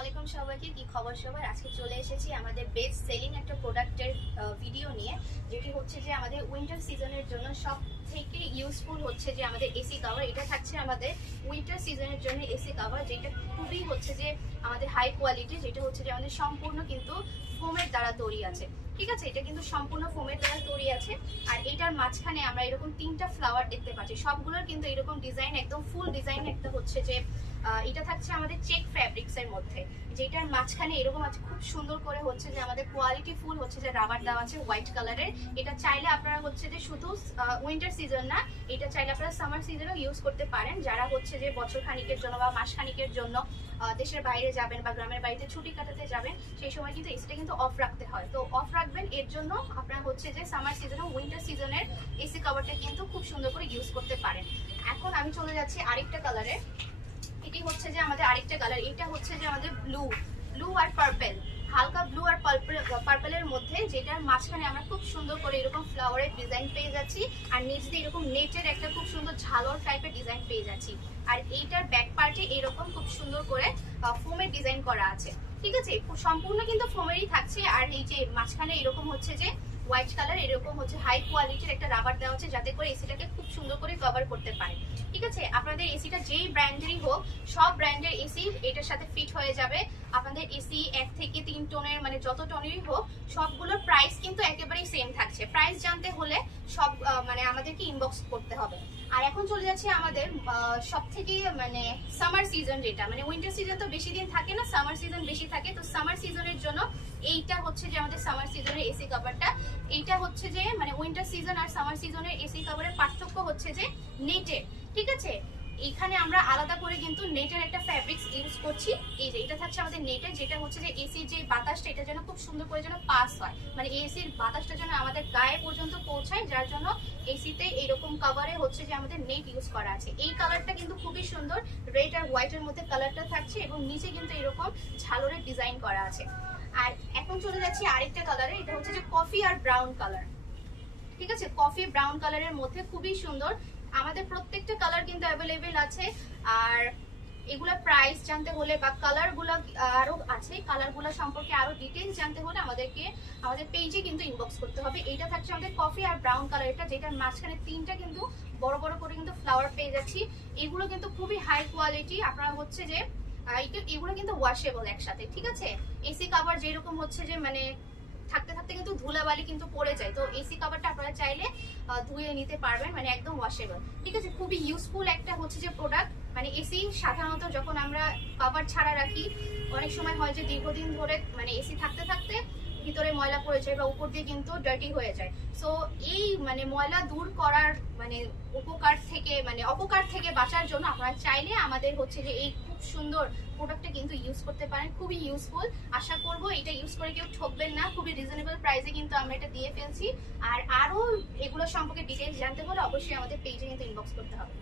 আলাইকুম সবাইকে, কি খবর সবার? আজকে চলে এসেছি আমাদের বেস্ট সেলিং একটা প্রোডাক্টের ভিডিও নিয়ে, যেটি হচ্ছে যে আমাদের উইন্টার সিজনের জন্য সব থেকে ইউজফুল হচ্ছে যে আমাদের এসি কাভার এটা থাকছে আমাদের উইন্টার সিজনের জন্য এসি কাভার যেটা খুবই হচ্ছে যে আমাদের হাই কোয়ালিটি যেটা হচ্ছে যে আমাদের সম্পূর্ণ কিন্তু ফোমের দ্বারা তৈরি আছে। ঠিক আছে? এটা কিন্তু সম্পূর্ণ ফোমের দ্বারা তৈরি আছে। আর এটার মাঝখানে আমরা এরকম তিনটা ফ্লাওয়ার দেখতে পাচ্ছি। সবগুলোর কিন্তু এরকম ডিজাইন একদম ফুল ডিজাইন একটা হচ্ছে যে এটা থাকছে আমাদের চেক ফ্যাব্রিক্স এর মধ্যে। যেটার মাঝখানে এরকম আছে, খুব সুন্দর করে হচ্ছে যে আমাদের কোয়ালিটি ফুল হচ্ছে যে রাবার দেওয়া আছে হোয়াইট কালারের এটা চাইলে আপনারা হচ্ছে যে শুধু উইন্টার সিজন না, এটা চাইলে আপনারা সামার সিজনেও ইউজ করতে পারেন। যারা হচ্ছে যে বছর খানিকের জন্য বা মাস খানিকের জন্য দেশের বাইরে যাবেন বা গ্রামের বাড়িতে ছুটি কাটাতে যাবেন, সেই সময় কিন্তু এসিটা কিন্তু অফ রাখতে হয়। তো অফ রাখবেন, এর জন্য আপনারা হচ্ছে যে সামার সিজনে উইন্টার সিজনের এসি কভারটা কিন্তু খুব সুন্দর করে ইউজ করতে পারেন। এখন আমি চলে যাচ্ছি আরেকটা কালারে এটি হচ্ছে যে আমাদের আরেকটা কালার এটা হচ্ছে যে আমাদের ব্লু ব্লু আর পার্পেল হালকা ব্লু আর পার্পলের মধ্যে, যেটার মাঝখানে আমরা খুব সুন্দর করে এরকম ফ্লাওয়ারের ডিজাইন পেয়ে যাচ্ছি। আর নিচ দিয়ে এরকম নেটের একটা খুব সুন্দর ঝালর টাইপের ডিজাইন পেয়ে যাচ্ছি। আর এইটার ব্যাক পার্টে এরকম খুব সুন্দর করে ফোমের ডিজাইন করা আছে। ঠিক আছে? সম্পূর্ণ কিন্তু ফোমেরই থাকছে। আর এই যে মাঝখানে এরকম হচ্ছে যে হোয়াইট কালার এরকম হচ্ছে হাই কোয়ালিটির একটা রাবার দেওয়া হচ্ছে, যাতে করে এসিটাকে খুব সুন্দর করে কভার করতে পারে। ঠিক আছে? আপনাদের এসিটা যেই ব্র্যান্ডেরই হোক, সব ব্র্যান্ডের এসি এটার সাথে ফিট হয়ে যাবে। আপনাদের এসি এক থেকে তিন টোনের মানে যত টনেরই হোক, সবগুলোর প্রাইস কিন্তু একেবারেই সেম থাকছে। প্রাইস জানতে হলে সব মানে আমাদেরকে ইনবক্স করতে হবে। আর এখন চলে যাচ্ছে আমাদের সব থেকে মানে সামার সিজন যেটা। মানে উইন্টার সিজন তো বেশি দিন থাকে না সামার সিজন বেশি থাকে। তো সামার সিজনের জন্য এইটা হচ্ছে যে আমাদের সামার সিজনের এসি কভারটা এইটা হচ্ছে যে মানে উইন্টার সিজন আর সামার সিজনের এসি কাভারের পার্থক্য হচ্ছে যে নেটের ঠিক আছে? এখানে আমরা আলাদা করে কিন্তু নেটের একটা ফ্যাব্রিক্স ইউজ করছি। এই যে, এটা থাকছে আমাদের নেটের যেটা হচ্ছে যে এসি যে বাতাসটা, এটা যেন খুব সুন্দর করে যেন পাস হয়। মানে এসির বাতাসটা যেন আমাদের গায়ে পর্যন্ত পৌঁছায়, যার জন্য এসিতে এইরকম কাভারে হচ্ছে যে আমাদের নেট ইউজ করা আছে। এই কালারটা কিন্তু খুবই সুন্দর রেড আর হোয়াইটের মধ্যে কালারটা থাকছে এবং নিচে কিন্তু এরকম ঝালরের ডিজাইন করা আছে। আর এখন চলে যাচ্ছি আরেকটা কালারে এটা হচ্ছে যে কফি আর ব্রাউন কালার ঠিক আছে? কফি ব্রাউন কালারের মধ্যে খুবই সুন্দর আমাদের প্রত্যেকটা কালার কিন্তু অ্যাভেলেবেল আছে। আর এগুলা প্রাইস জানতে হলে বা কালারগুলা আরও আছে কালারগুলা সম্পর্কে আরও ডিটেলস জানতে হলে আমাদেরকে, আমাদের পেজে কিন্তু ইনবক্স করতে হবে। এইটা থাকছে আমাদের কফি আর ব্রাউন কালার এটা, যেটার মাঝখানে তিনটা কিন্তু বড় বড় করে কিন্তু ফ্লাওয়ার পেয়ে যাচ্ছি। এগুলো কিন্তু খুবই হাই কোয়ালিটি আপনারা হচ্ছে যে এগুলো- এগুলো কিন্তু ওয়াশেবল একসাথে, ঠিক আছে? এসি কাভার যেরকম হচ্ছে যে মানে থাকতে থাকতে কিন্তু ধুলাবালি কিন্তু পড়ে যায়। তো এসি কাভারটা আপনারা চাইলে ধুয়ে নিতে পারবেন মানে একদম ওয়াশেবল ঠিক আছে, খুবই ইউজফুল একটা হচ্ছে যে প্রোডাক্ট মানে এসি সাধারণত যখন আমরা কাভার ছাড়া রাখি, অনেক সময় হয় যে দীর্ঘদিন ধরে মানে এসি থাকতে থাকতে ভিতরে ময়লা পড়ে যায় বা উপর দিয়ে কিন্তু ডার্টি হয়ে যায়। সো এই মানে ময়লা দূর করার মানে উপকার থেকে মানে অপকার থেকে বাঁচার জন্য আপনারা চাইলে আমাদের হচ্ছে যে এই খুব সুন্দর প্রোডাক্টটা কিন্তু ইউজ করতে পারেন। খুবই ইউজফুল আশা করব এটা ইউজ করে কেউ ঠকবেন না। খুবই রিজনেবল প্রাইসে কিন্তু আমরা এটা দিয়ে ফেলছি। আর আরও এগুলো সম্পর্কে ডিটেলস জানতে হলে অবশ্যই আমাদের পেজে কিন্তু ইনবক্স করতে হবে।